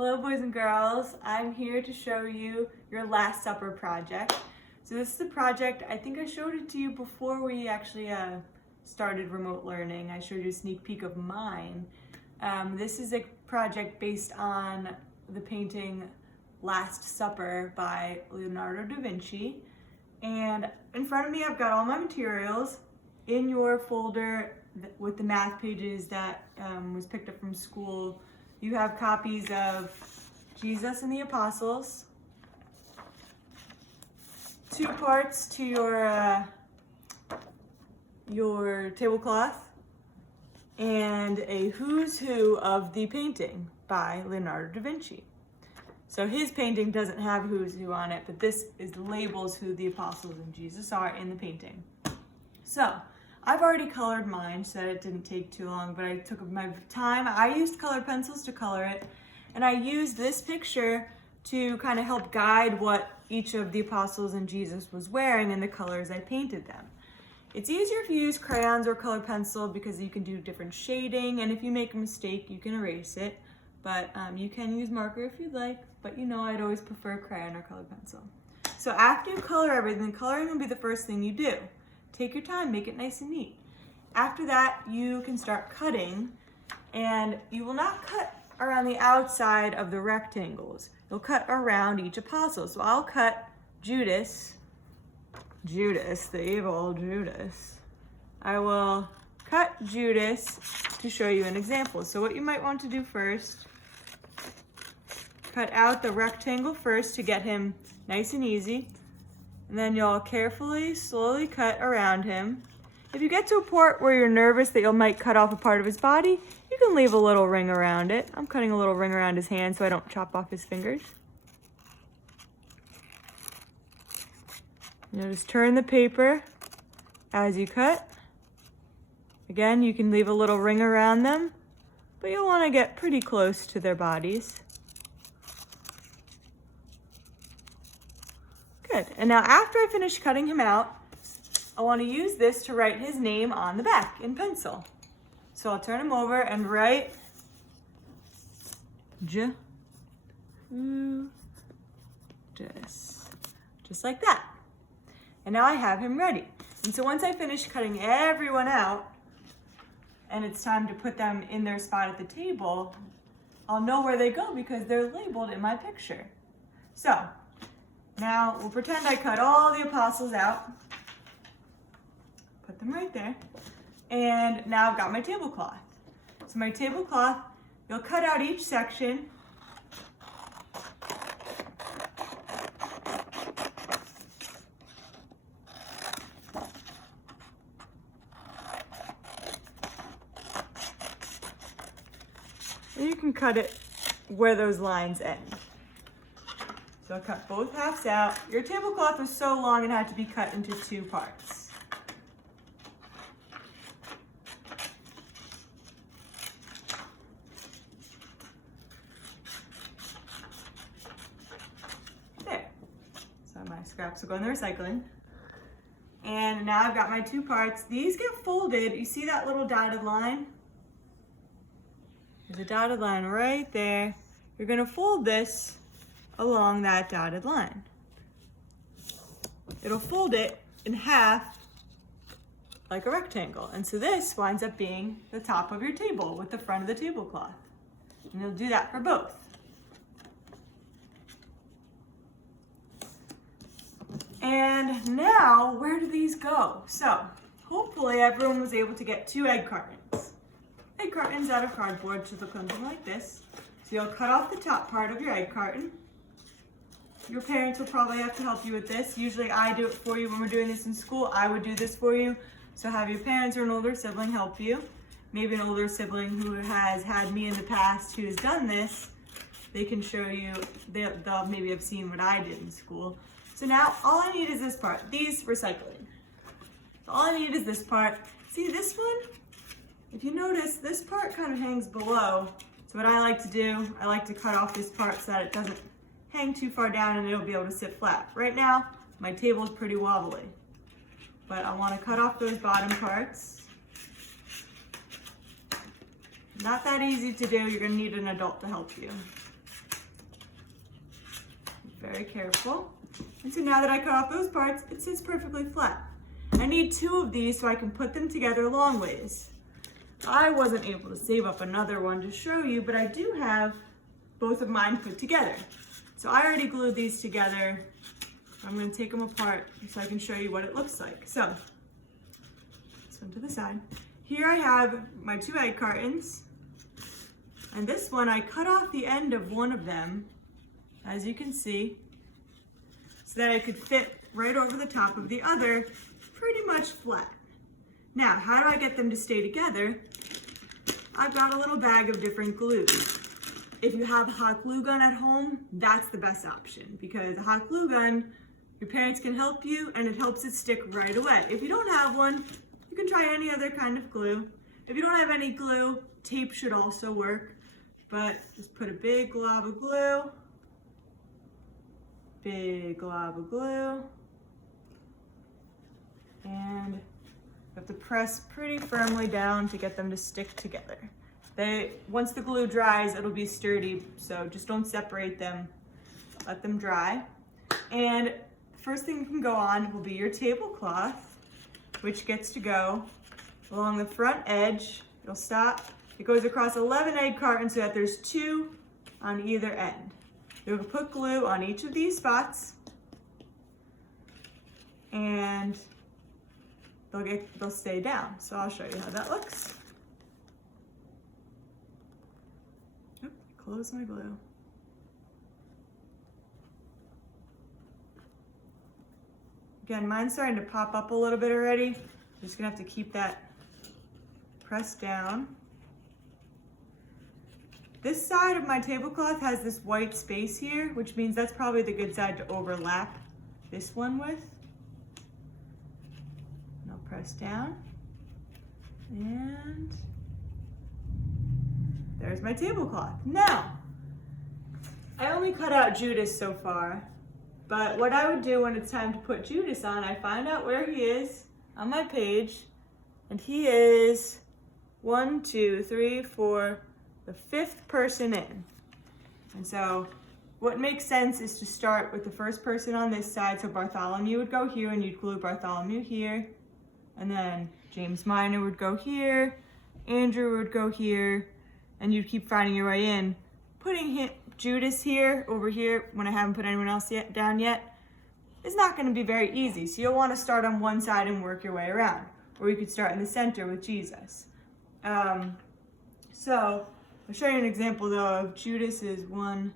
Hello boys and girls, I'm here to show you your Last Supper project. So this is a project, I think I showed it to you before we actually started remote learning. I showed you a sneak peek of mine. This is a project based on the painting Last Supper by Leonardo da Vinci. And in front of me I've got all my materials. In your folder with the math pages that was picked up from school, you have copies of Jesus and the Apostles, 2 parts to your tablecloth, and a who's who of the painting by Leonardo da Vinci. So his painting doesn't have who's who on it, but this labels who the Apostles and Jesus are in the painting. So I've already colored mine so that it didn't take too long, but I took my time. I used colored pencils to color it, and I used this picture to kind of help guide what each of the Apostles and Jesus was wearing and the colors I painted them. It's easier if you use crayons or colored pencil because you can do different shading, and if you make a mistake, you can erase it. But you can use marker if you'd like, but you know I'd always prefer crayon or colored pencil. So after you color everything, coloring will be the first thing you do. Take your time, make it nice and neat. After that, you can start cutting, and you will not cut around the outside of the rectangles. You'll cut around each apostle. So I'll cut Judas, the evil Judas. I will cut Judas to show you an example. So what you might want to do first, cut out the rectangle first to get him nice and easy. And then you'll carefully, slowly cut around him. If you get to a part where you're nervous that you might cut off a part of his body, you can leave a little ring around it. I'm cutting a little ring around his hand so I don't chop off his fingers. Now just turn the paper as you cut. Again, you can leave a little ring around them, but you'll want to get pretty close to their bodies. Good. And now after I finish cutting him out, I want to use this to write his name on the back in pencil. So I'll turn him over and write Judas, just like that. And now I have him ready. And so once I finish cutting everyone out, and it's time to put them in their spot at the table, I'll know where they go because they're labeled in my picture. So now we'll pretend I cut all the apostles out, put them right there, and now I've got my tablecloth. So my tablecloth, you'll cut out each section. And you can cut it where those lines end. So I'll cut both halves out. Your tablecloth was so long it had to be cut into 2 parts. There. So my scraps will go in the recycling. And now I've got my 2 parts. These get folded. You see that little dotted line? There's a dotted line right there. You're gonna fold this along that dotted line. It'll fold it in half like a rectangle. And so this winds up being the top of your table with the front of the tablecloth. And you'll do that for both. And now, where do these go? So hopefully everyone was able to get 2 egg cartons. Egg cartons out of cardboard should look something like this. So you'll cut off the top part of your egg carton. Your parents will probably have to help you with this. Usually I do it for you when we're doing this in school. I would do this for you. So have your parents or an older sibling help you. Maybe an older sibling who has had me in the past who has done this. They can show you, they'll maybe have seen what I did in school. So now all I need is this part, these recycling. So all I need is this part. See this one? If you notice, this part kind of hangs below. So what I like to do, I like to cut off this part so that it doesn't hang too far down and it'll be able to sit flat. Right now, my table is pretty wobbly, but I want to cut off those bottom parts. Not that easy to do. You're going to need an adult to help you. very careful. And so now that I cut off those parts, it sits perfectly flat. I need 2 of these so I can put them together long ways. I wasn't able to save up another one to show you, but I do have both of mine put together. So I already glued these together. I'm going to take them apart so I can show you what it looks like. So, this one to the side. Here I have my 2 egg cartons. And this one, I cut off the end of one of them, as you can see, so that it could fit right over the top of the other, pretty much flat. Now, how do I get them to stay together? I've got a little bag of different glues. If you have a hot glue gun at home, that's the best option, because a hot glue gun, your parents can help you and it helps it stick right away. If you don't have one, you can try any other kind of glue. If you don't have any glue, tape should also work, but just put a big glob of glue, and you have to press pretty firmly down to get them to stick together. Once the glue dries, it'll be sturdy, so just don't separate them. Let them dry. And the first thing you can go on will be your tablecloth, which gets to go along the front edge. It'll stop. It goes across 11 egg cartons so that there's 2 on either end. You'll put glue on each of these spots, and they'll stay down. So I'll show you how that looks. Oop, close my glue. Again, mine's starting to pop up a little bit already. I'm just gonna have to keep that pressed down. This side of my tablecloth has this white space here, which means that's probably the good side to overlap this one with. And I'll press down, and there's my tablecloth. Now, I only cut out Judas so far, but what I would do when it's time to put Judas on, I find out where he is on my page, and he is 1, 2, 3, 4, the 5th person in. And so what makes sense is to start with the first person on this side. So Bartholomew would go here, and you'd glue Bartholomew here. And then James Minor would go here, Andrew would go here, and you'd keep finding your way in. Putting Judas here, over here, when I haven't put anyone else down yet, is not going to be very easy. So you'll want to start on one side and work your way around. Or you could start in the center with Jesus. So I'll show you an example though of Judas is 1,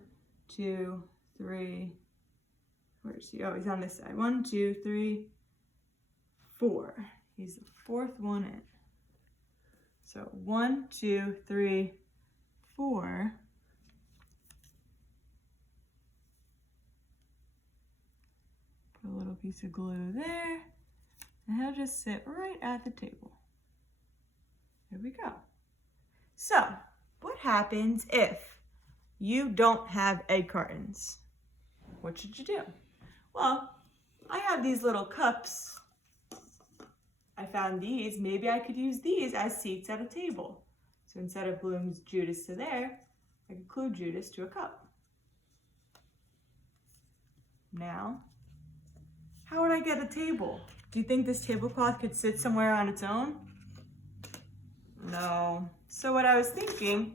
2, 3. Where is he? Oh, he's on this side. 1, 2, 3, 4. He's the 4th one in. So 1, 2, 3, 4. Put a little piece of glue there, and he'll just sit right at the table. There we go. So, what happens if you don't have egg cartons? What should you do? Well, I have these little cups. I found these. Maybe I could use these as seats at a table. So instead of gluing Judas to there, I could glue Judas to a cup. Now, how would I get a table? Do you think this tablecloth could sit somewhere on its own? No. So what I was thinking,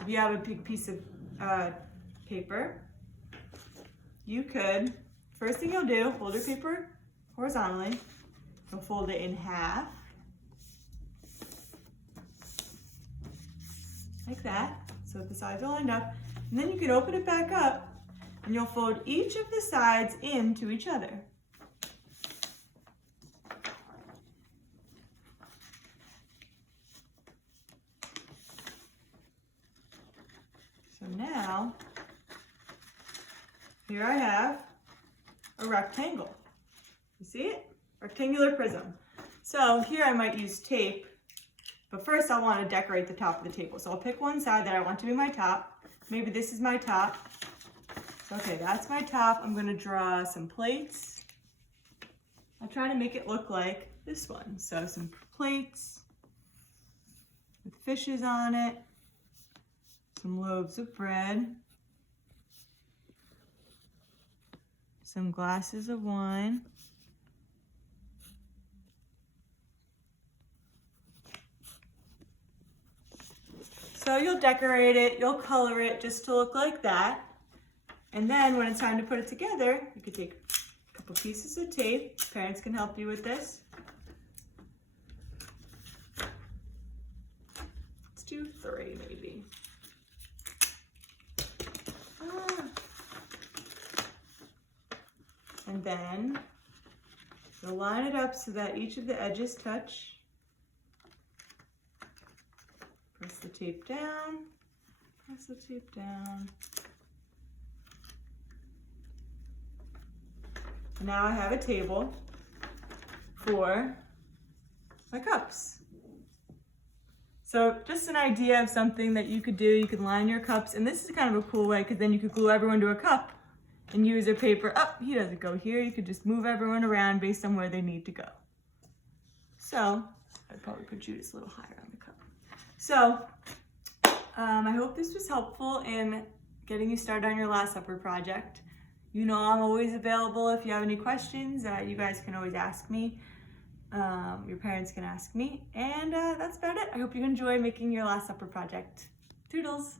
if you have a big piece of paper, you could, first thing you'll do, fold your paper horizontally. You'll fold it in half, like that, so the sides are lined up. And then you can open it back up, and you'll fold each of the sides into each other. So now, here I have a rectangle. You see it? Rectangular prism. So here I might use tape, but first I want to decorate the top of the table. So I'll pick one side that I want to be my top. Maybe this is my top. So, okay, that's my top. I'm going to draw some plates. I'll try to make it look like this one. So some plates with fishes on it, some loaves of bread, some glasses of wine. So you'll decorate it, you'll color it just to look like that. And then when it's time to put it together, you could take a couple pieces of tape. Parents can help you with this. Let's do 3 maybe. And then you'll line it up so that each of the edges touch. Press the tape down, press the tape down. Now I have a table for my cups. So just an idea of something that you could do. You could line your cups, and this is kind of a cool way because then you could glue everyone to a cup and use your paper. Oh, he doesn't go here. You could just move everyone around based on where they need to go. So I'd probably put you just a little higher on the cup. So I hope this was helpful in getting you started on your Last Supper project. You know I'm always available if you have any questions. You guys can always ask me. Your parents can ask me. And that's about it. I hope you enjoy making your Last Supper project. Toodles!